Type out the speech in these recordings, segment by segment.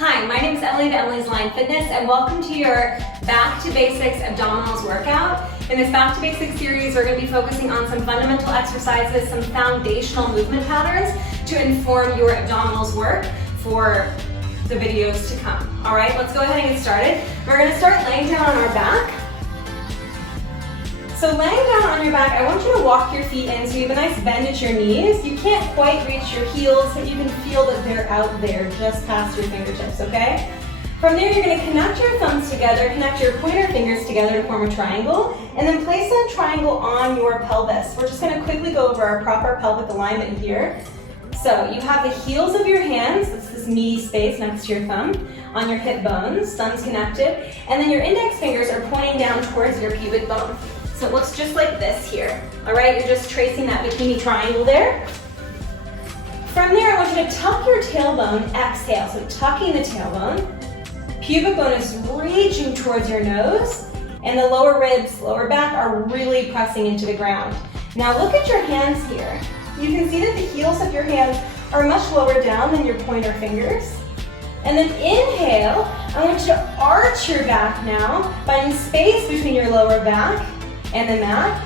Hi, my name is Emily of Emily's Line Fitness, and welcome to your Back to Basics abdominals workout. In this Back to Basics series, we're going to be focusing on some fundamental exercises, some foundational movement patterns to inform your abdominals work for the videos to come. All right, let's go ahead and get started. We're going to start laying down on our back. So laying down on your back, I want you to walk your feet in so you have a nice bend at your knees. You can't quite reach your heels, but you can feel that they're out there just past your fingertips, okay? From there, you're going to connect your thumbs together, connect your pointer fingers together to form a triangle, and then place that triangle on your pelvis. We're just going to quickly go over our proper pelvic alignment here. So you have the heels of your hands, that's this meaty space next to your thumb, on your hip bones, thumbs connected, and then your index fingers are pointing down towards your pubic bone. So it looks just like this here, all right? You're just tracing that bikini triangle there. From there, I want you to tuck your tailbone, exhale, so tucking the tailbone. Pubic bone is reaching towards your nose, and the lower ribs, lower back are really pressing into the ground. Now look at your hands here. You can see that the heels of your hands are much lower down than your pointer fingers. And then inhale, I want you to arch your back now, finding space between your lower back and the mat.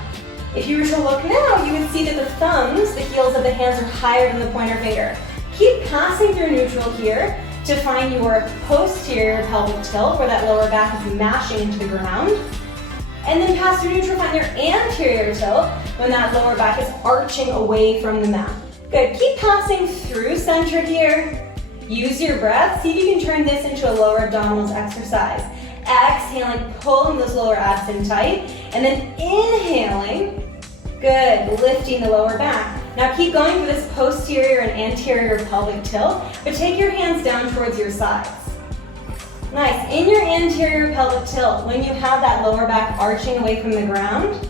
If you were to look now, you would see that the thumbs, the heels of the hands, are higher than the pointer finger. Keep passing through neutral here to find your posterior pelvic tilt, where that lower back is mashing into the ground. And then pass through neutral, find your anterior tilt, when that lower back is arching away from the mat. Good, keep passing through center here. Use your breath, see if you can turn this into a lower abdominals exercise. Exhaling, pulling those lower abs in tight, and then inhaling, good, lifting the lower back. Now keep going for this posterior and anterior pelvic tilt, but take your hands down towards your sides. Nice, in your anterior pelvic tilt, when you have that lower back arching away from the ground,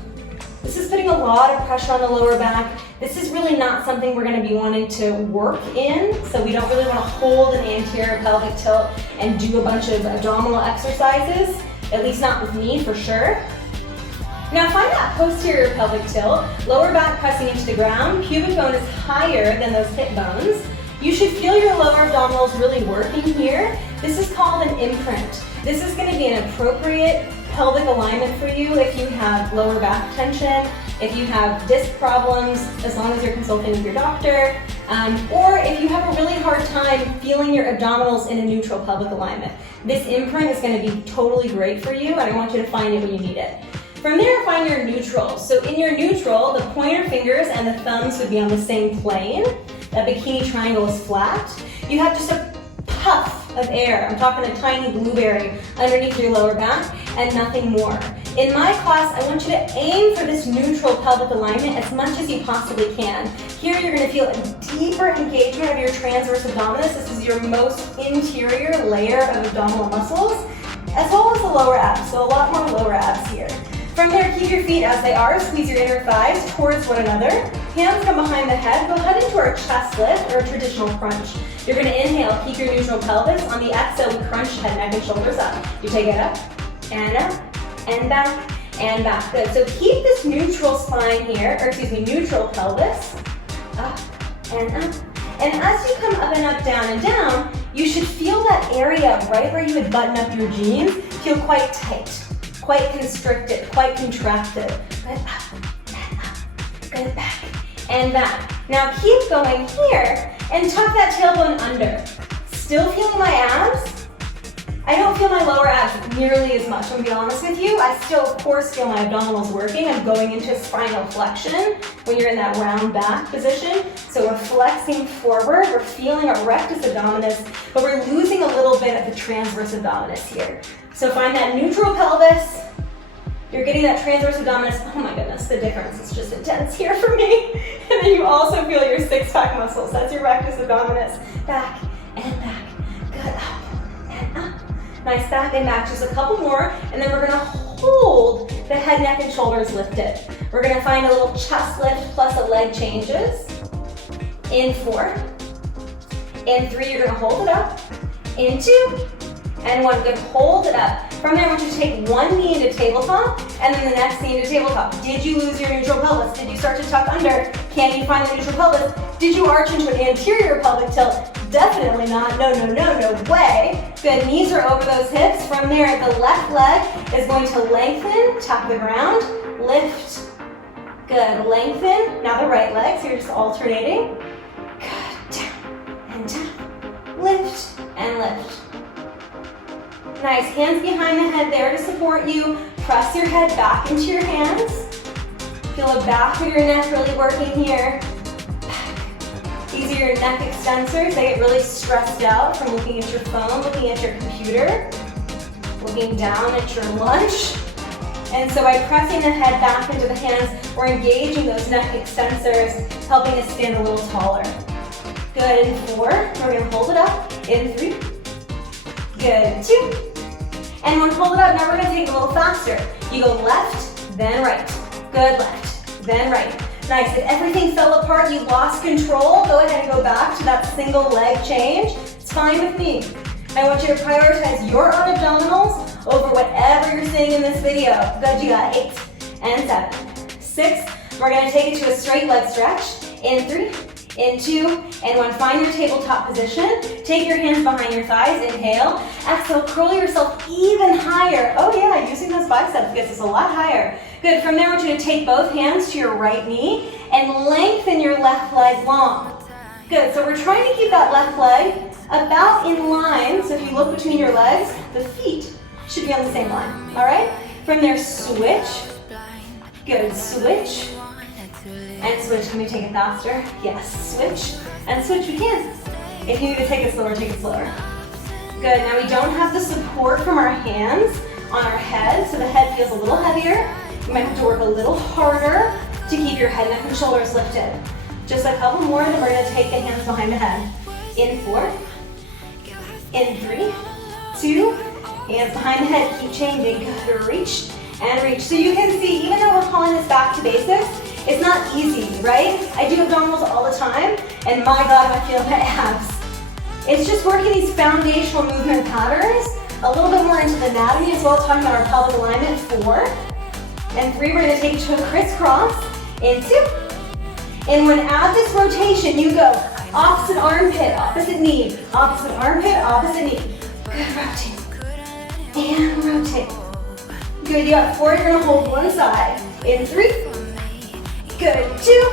this is putting a lot of pressure on the lower back. This is really not something we're going to be wanting to work in, so we don't really want to hold an anterior pelvic tilt and do a bunch of abdominal exercises, at least not with me for sure. Now find that posterior pelvic tilt, lower back pressing into the ground, pubic bone is higher than those hip bones. You should feel your lower abdominals really working here. This is called an imprint. This is going to be an appropriate pelvic alignment for you if you have lower back tension, if you have disc problems, as long as you're consulting with your doctor, or if you have a really hard time feeling your abdominals in a neutral pelvic alignment. This imprint is going to be totally great for you, and I want you to find it when you need it. From there, find your neutral. So in your neutral, the pointer fingers and the thumbs would be on the same plane. That bikini triangle is flat. You have just a puff of air, I'm talking a tiny blueberry, underneath your lower back, and nothing more. In my class, I want you to aim for this neutral pelvic alignment as much as you possibly can. Here you're going to feel a deeper engagement of your transverse abdominis. This is your most interior layer of abdominal muscles, as well as the lower abs, so a lot more lower abs here. From there, keep your feet as they are, squeeze your inner thighs towards one another. Hands come behind the head, go ahead into our chest lift or a traditional crunch. You're going to inhale, keep your neutral pelvis. On the exhale, we crunch head, neck, and shoulders up. You take it up, and back, and back. Good, so keep this neutral spine here, or excuse me, neutral pelvis, up, and up. And as you come up and up, down and down, you should feel that area right where you would button up your jeans feel quite tight, quite constricted, quite contracted. Good, up, and up, good, back, and back. Now keep going here, and tuck that tailbone under. Still feeling my abs? I don't feel my lower abs nearly as much, I'm gonna be honest with you. I still, of course, feel my abdominals working. I'm going into spinal flexion when you're in that round back position. So we're flexing forward, we're feeling our rectus abdominis, but we're losing a little bit of the transverse abdominis here. So find that neutral pelvis. You're getting that transverse abdominis. Oh my goodness, the difference is just intense here for me. And then you also feel your six-pack muscles. That's your rectus abdominis. Back and back. Good, up and up. Nice, back and back. Just a couple more, and then we're gonna hold the head, neck, and shoulders lifted. We're gonna find a little chest lift plus a leg changes. In 4. In 3, you're gonna hold it up. In 2. And 1, good, hold it up. From there, I want you to take one knee into tabletop, and then the next knee into tabletop. Did you lose your neutral pelvis? Did you start to tuck under? Can you find the neutral pelvis? Did you arch into an anterior pelvic tilt? Definitely not. No, no, no, no way. Good, knees are over those hips. From there, the left leg is going to lengthen, tap the ground, lift. Good, lengthen. Now the right leg, so you're just alternating. Good, down and down. Lift and lift. Nice, hands behind the head there to support you. Press your head back into your hands. Feel the back of your neck really working here. These are your neck extensors. They get really stressed out from looking at your phone, looking at your computer, looking down at your lunch. And so by pressing the head back into the hands, we're engaging those neck extensors, helping us stand a little taller. Good, in 4. We're gonna hold it up. In 3. Good, 2. And when hold it up, now we're gonna take it a little faster. You go left, then right. Good, left, then right. Nice, if everything fell apart, you lost control, go ahead and go back to that single leg change. It's fine with me. I want you to prioritize your own abdominals over whatever you're seeing in this video. Good, you got 8 and 7. 6, we're gonna take it to a straight leg stretch. In 3, in 2, and 1. Find your tabletop position. Take your hands behind your thighs, inhale. Exhale, curl yourself even higher. Oh yeah, using those biceps gets us a lot higher. Good, from there I want you to take both hands to your right knee and lengthen your left leg long. Good, so we're trying to keep that left leg about in line. So if you look between your legs, the feet should be on the same line, all right? From there, switch. Good, switch. And switch, can we take it faster? Yes, switch, and switch we can. If you need to take it slower, take it slower. Good, now we don't have the support from our hands on our head, so the head feels a little heavier. You might have to work a little harder to keep your head, neck, and shoulders lifted. Just a couple more, and then we're gonna take the hands behind the head. In 4, in 3, 2, hands behind the head, keep changing. Good, reach and reach. So you can see, even though we're calling this back to basics, it's not easy, right? I do abdominals all the time, and my God, I feel my abs. It's just working these foundational movement patterns, a little bit more into the anatomy as well, talking about our pelvic alignment. 4, and 3, we're gonna take to a crisscross. In 2, and when add this rotation, you go opposite armpit, opposite knee, opposite armpit, opposite knee. Good, rotate, and rotate. Good, you got 4, you're gonna hold one side. In 3, good, 2,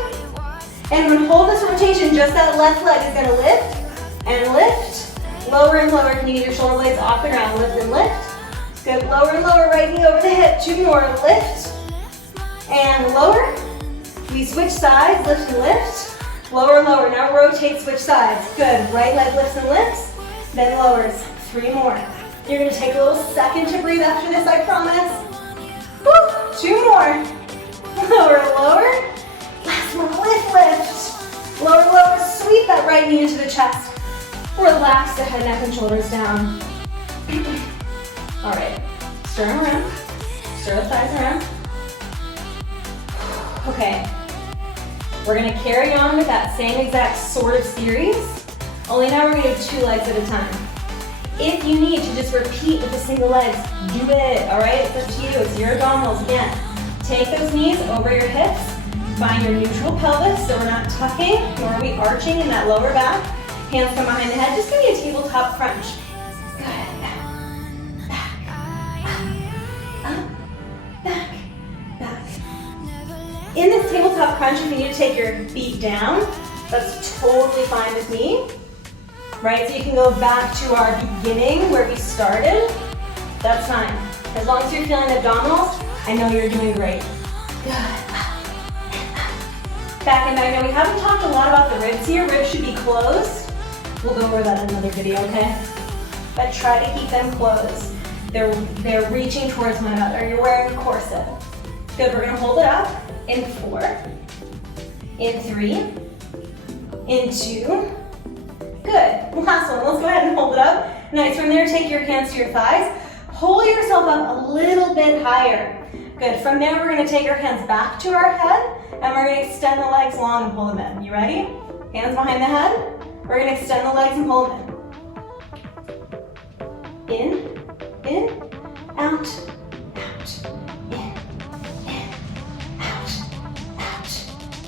and when hold this rotation, just that left leg is gonna lift and lift, lower and lower. Can you get your shoulder blades off the ground? Lift and lift. Good, lower and lower, right knee over the hip. 2 more, lift and lower. We switch sides, lift and lift, lower and lower. Now rotate, switch sides. Good, right leg lifts and lifts, then lowers. 3 more. You're gonna take a little second to breathe after this, I promise. Woo, 2 more. Lower, lower. Last one, lift, lift. Lower, lower, sweep that right knee into the chest. Relax the head, neck, and shoulders down. All right, stir them around. Stir the thighs around. Okay, we're gonna carry on with that same exact sort of series, only now we're gonna do 2 legs at a time. If you need to just repeat with the single legs, do it, all right? It's up to you, it's your abdominals again. Take those knees over your hips, find your neutral pelvis so we're not tucking, nor are we arching in that lower back. Hands come behind the head, just give me a tabletop crunch. Good, back, up, back, back. In this tabletop crunch, if you need to take your feet down, that's totally fine with me. Right, so you can go back to our beginning where we started. That's fine. As long as you're feeling the abdominals, I know you're doing great. Good. Back and back. Now we haven't talked a lot about the ribs here. Ribs should be closed. We'll go over that in another video, okay? But try to keep them closed. They're reaching towards one another. You're wearing a corset. Good, we're gonna hold it up. In 4, in 3, in 2. Good, last one, let's go ahead and hold it up. Nice, from there, take your hands to your thighs. Pull yourself up a little bit higher. Good, from there, we're gonna take our hands back to our head, and we're gonna extend the legs long and pull them in. You ready? Hands behind the head. We're gonna extend the legs and pull them in, out, in, out, out.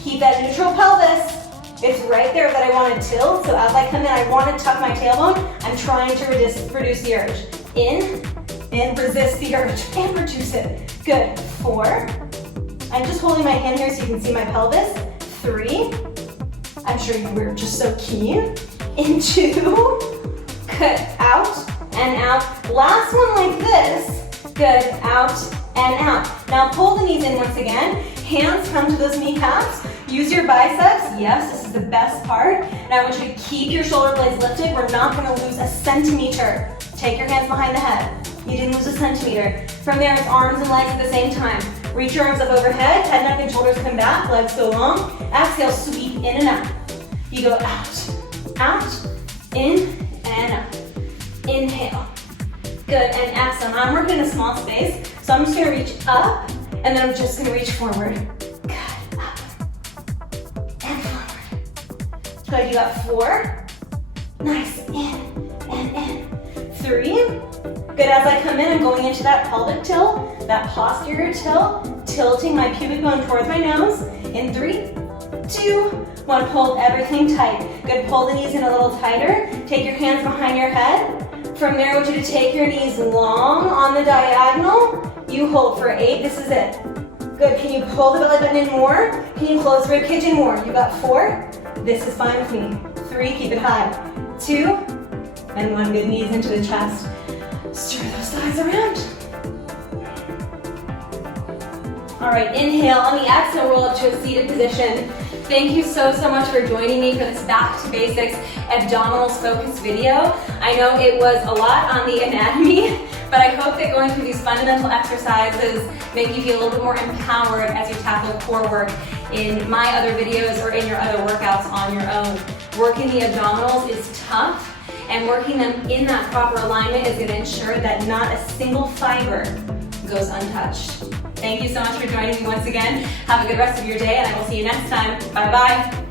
Keep that neutral pelvis. It's right there that I want to tilt. So as I come in, I want to tuck my tailbone. I'm trying to reduce the urge. In, and resist the urge, and reduce it. Good, 4. I'm just holding my hand here so you can see my pelvis. 3. I'm sure you were just so keen. In 2. Good, out and out. Last one like this. Good, out and out. Now pull the knees in once again. Hands come to those kneecaps. Use your biceps. Yes, this is the best part. And I want you to keep your shoulder blades lifted. We're not going to lose a centimeter. Take your hands behind the head. You didn't lose a centimeter. From there, it's arms and legs at the same time. Reach your arms up overhead. Head, neck, and shoulders come back. Legs go long. Exhale, sweep in and out. You go out, in, and out. Inhale. Good, and exhale. Now I'm working in a small space, so I'm just gonna reach up, and then I'm just gonna reach forward. Good, up, and forward. Good, you got 4. Nice, in, and in. 3. Good, as I come in, I'm going into that pelvic tilt, that posterior tilt, tilting my pubic bone towards my nose. In 3, 2, 1, hold everything tight. Good, pull the knees in a little tighter. Take your hands behind your head. From there, I want you to take your knees long on the diagonal. You hold for 8, this is it. Good, can you pull the belly button in more? Can you close rib cage in more? You got 4, this is fine with me. 3, keep it high. 2, and 1, good, knees into the chest. Stir those thighs around. All right, inhale. On the exhale, roll up to a seated position. Thank you so much for joining me for this Back to Basics abdominals focused video. I know it was a lot on the anatomy, but I hope that going through these fundamental exercises make you feel a little bit more empowered as you tackle core work in my other videos or in your other workouts on your own. Working the abdominals is tough, and working them in that proper alignment is going to ensure that not a single fiber goes untouched. Thank you so much for joining me once again. Have a good rest of your day, and I will see you next time. Bye-bye.